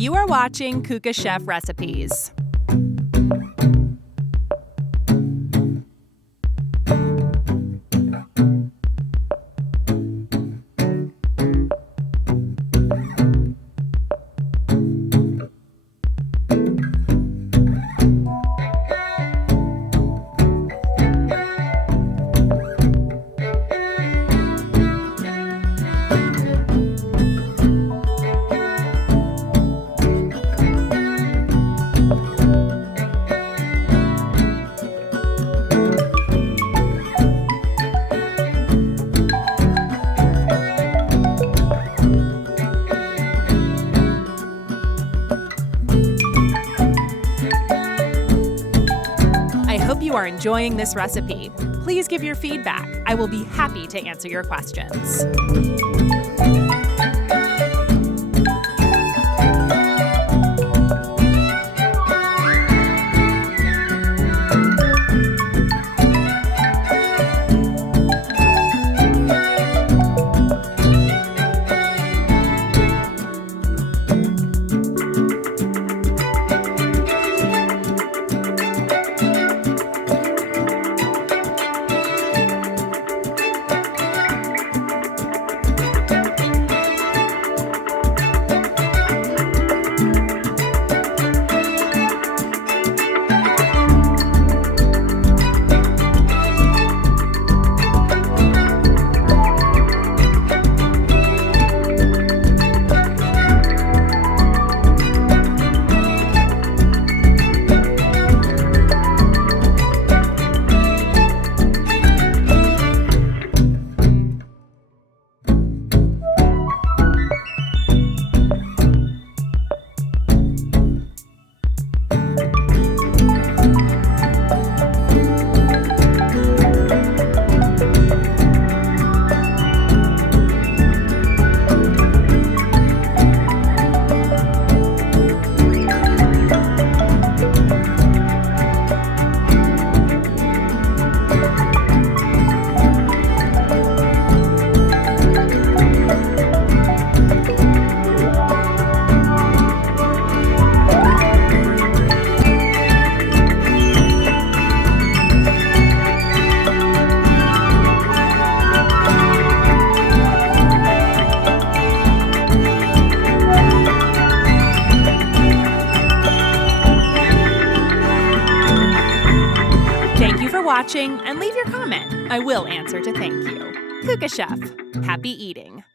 You are watching Kuka Chef Recipes. You are enjoying this recipe. Please give your feedback. I will be happy to answer your questions. Watching and leave your comment. I will answer to thank you. Kuka Chef, happy eating.